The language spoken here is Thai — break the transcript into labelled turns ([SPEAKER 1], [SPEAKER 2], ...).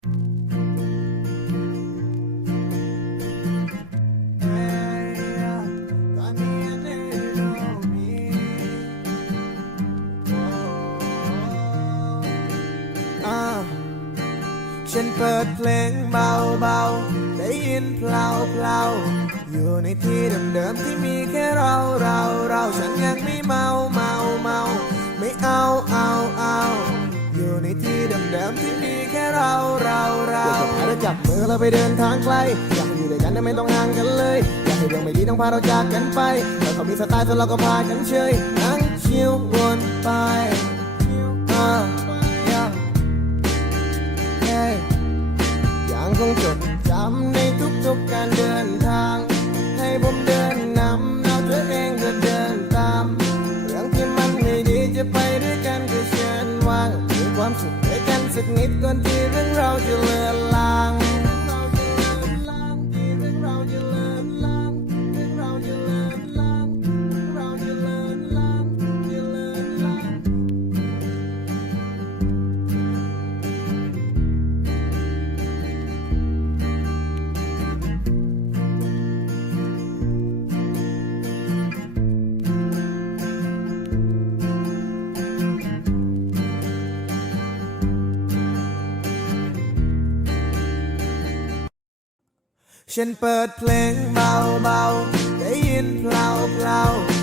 [SPEAKER 1] ฉันเปิดเพลงเบาๆ ได้ยินเพลาเพลาอยู่ในที่เดิมๆที่มีแค่เราเราเราฉันยังไม่เมา จับมือเราไปเดินทางไกล อยากอยู่ด้วยกันแต่ไม่ต้องห่างกันเลย อยากให้เรื่องไม่ดีต้องพาเราจากกันไปเราก็มีสไตล์ส่วนเราก็พากันเฉยนั่งชิววนไปอ่ายังคงจดจำในทุกๆการเดินทาง ให้ผมเดินนำแล้วเธอเองก็เดินตาม เรื่องที่มันไม่ดีจะไปด้วยกันก็เชิญวางมีความสุขด้วยกันสักนิดก่อนที่เรื่องเราจะเลือนลา ฉันเปิดเพลงเบาๆได้ยินเพลาเพลาๆ